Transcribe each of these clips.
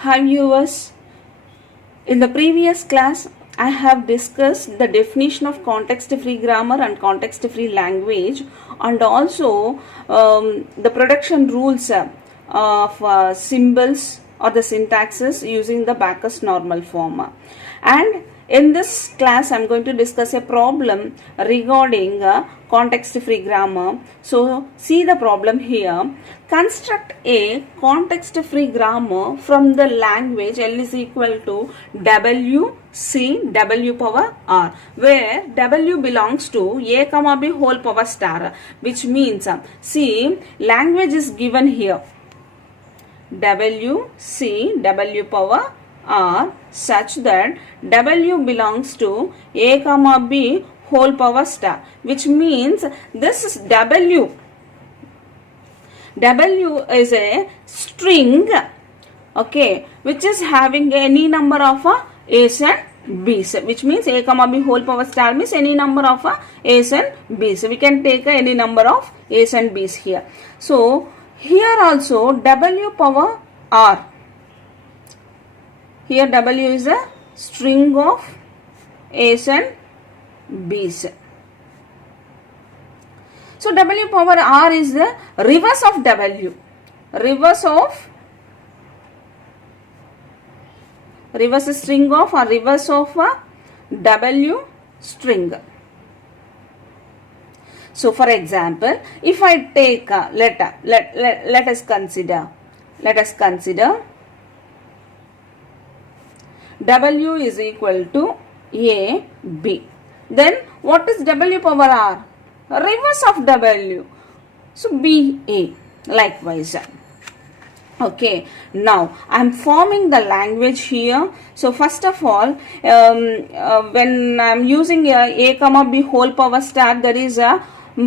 Hi viewers, in the previous class I have discussed the definition of context-free grammar and context-free language, and also the production rules of symbols or the syntaxes using the Backus normal form. And in this class I am going to discuss a problem regarding context-free grammar. So see the problem here. Construct a context-free grammar from the language L is equal to W C W power R, where W belongs to A comma B whole power star, which means see, language is given here W C W power R such that W belongs to A comma B whole power star, which means this is W is a string, okay, which is having any number of A's and B's, which means A comma B whole power star means any number of A's and B's. We can take any number of A's and B's here. So here also W power R, here W is a string of A's and B's. So W power R is the reverse of W. Reverse string of or reverse of W string. So for example, if I take let us consider W is equal to A B. Then what is W power R? Reverse of W. So B A. Likewise. Okay, now I am forming the language here. So first of all, when I am using A comma B whole power star, there is a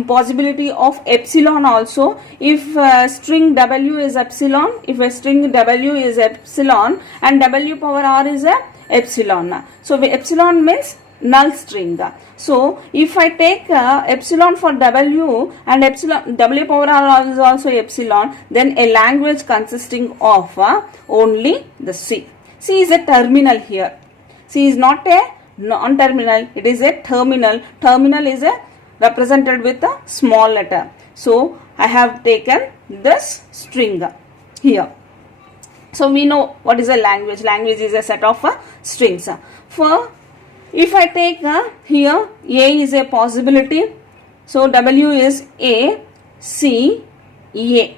possibility of epsilon also. If string W is epsilon, if a string W is epsilon and W power R is a epsilon. So epsilon means null string. So if I take epsilon for W and epsilon W power R is also epsilon, then a language consisting of only the C. C is a terminal here. C is not a non-terminal, it is a terminal. Terminal is a represented with a small letter. So I have taken this string here. So we know what is a language. Language is a set of strings. For if I take here A is a possibility, so W is A, C, A,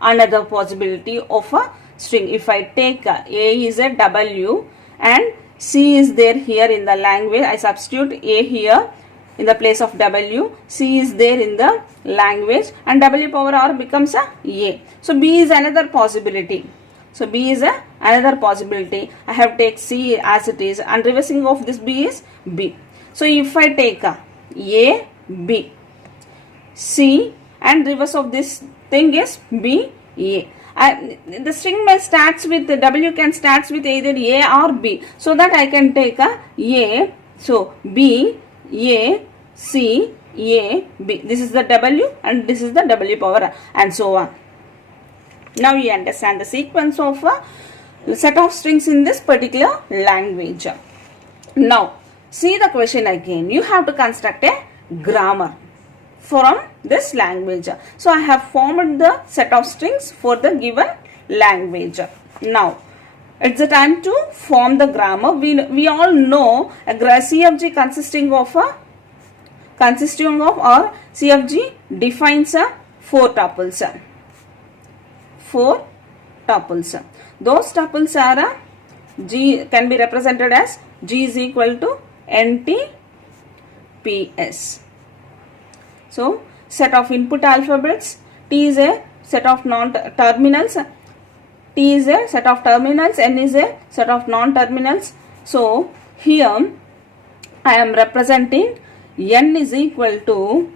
another possibility of a string. If I take A is a W and C is there here in the language, I substitute A here in the place of W, C is there in the language and W power R becomes A. So B is another possibility. So B is another possibility. I have take C as it is and reversing of this B is B. So if I take A, B, C and reverse of this thing is B, A. The string may starts with W can starts with either A or B. So that I can take A. So B, A, C, A, B. This is the W and this is the W power and so on. Now you understand the sequence of a set of strings in this particular language. Now see the question again. You have to construct a grammar from this language. So I have formed the set of strings for the given language. Now it's the time to form the grammar. We all know a CFG consisting of or CFG defines 4 tuples. 4 tuples. Those tuples are G can be represented as G is equal to NT PS. So set of input alphabets, T is a set of non-terminals, T is a set of terminals, N is a set of non-terminals. So here I am representing N is equal to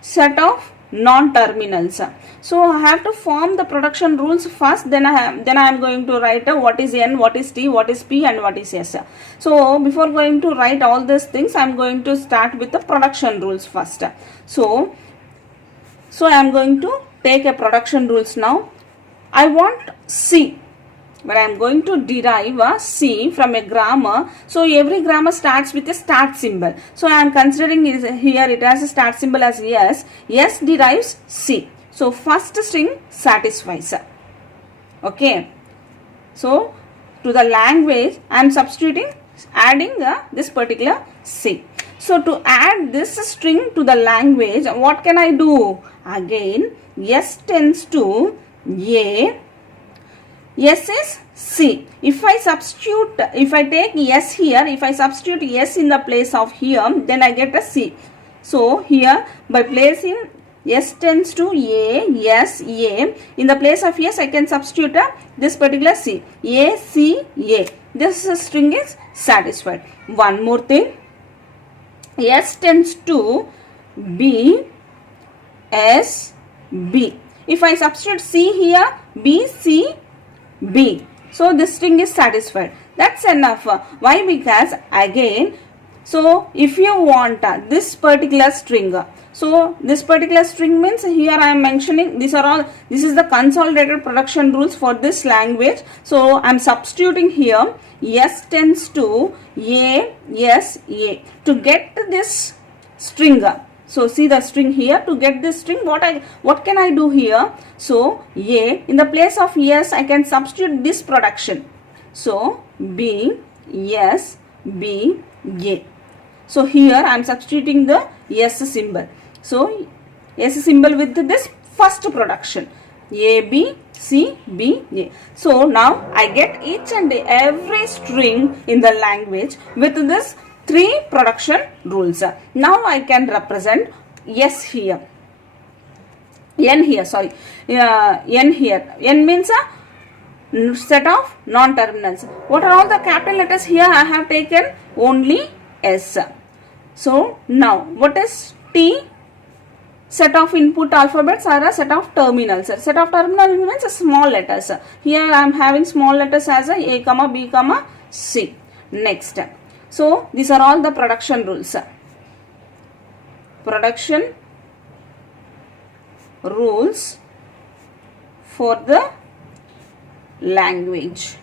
set of non-terminals. So I have to form the production rules first, then I am going to write what is N, what is T, what is P and what is S. So before going to write all these things, I am going to start with the production rules first. So I am going to take a production rules now. I want C, but I am going to derive a C from a grammar. So every grammar starts with a start symbol. So I am considering here it has a start symbol as S. S derives C. So first string satisfies. Okay. So to the language I am substituting, adding this particular C. So to add this string to the language, what can I do? Again, S tends to A. S is C. If I take S here, if I substitute S in the place of here, then I get a C. So here by placing S tends to A, S, A, in the place of S I can substitute this particular C. A, C, A. This string is satisfied. One more thing. S tends to B, S, B. If I substitute C here, B, C, B. So this string is satisfied. That's enough. Why? Because again, so if you want this particular string, so this particular string means here I am mentioning this is the consolidated production rules for this language. So I am substituting here S tends to A, S, A to get this string. So see the string here. To get this string, what can I do here? So A, in the place of S I can substitute this production. So B, S, B, A. So here I am substituting the S symbol. So S symbol with this first production. A, B, C, B, A. So now I get each and every string in the language with this 3 production rules. Now I can represent S here. N here, sorry. N here. N means a set of non-terminals. What are all the capital letters here? I have taken only S. So now what is T? Set of input alphabets are a set of terminals. Set of terminals means small letters. Here I am having small letters as A, B, C. Next. So these are all the production rules. Production rules for the language.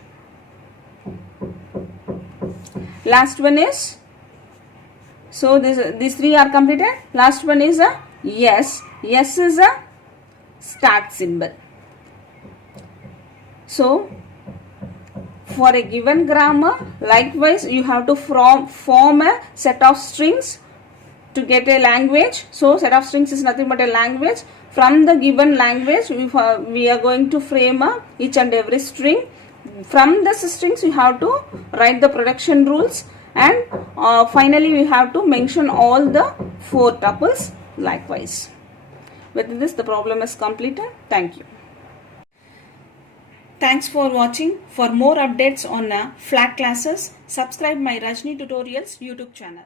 Last one is, so these 3 are completed. Last one is a yes. Yes is a start symbol. So for a given grammar, likewise you have to form a set of strings to get a language. So set of strings is nothing but a language. From the given language we are going to frame each and every string. From the strings you have to write the production rules, and finally we have to mention all the 4 tuples likewise. With this the problem is completed. Thank you. Thanks for watching. For more updates on flat classes, subscribe my Rajni Tutorials YouTube channel.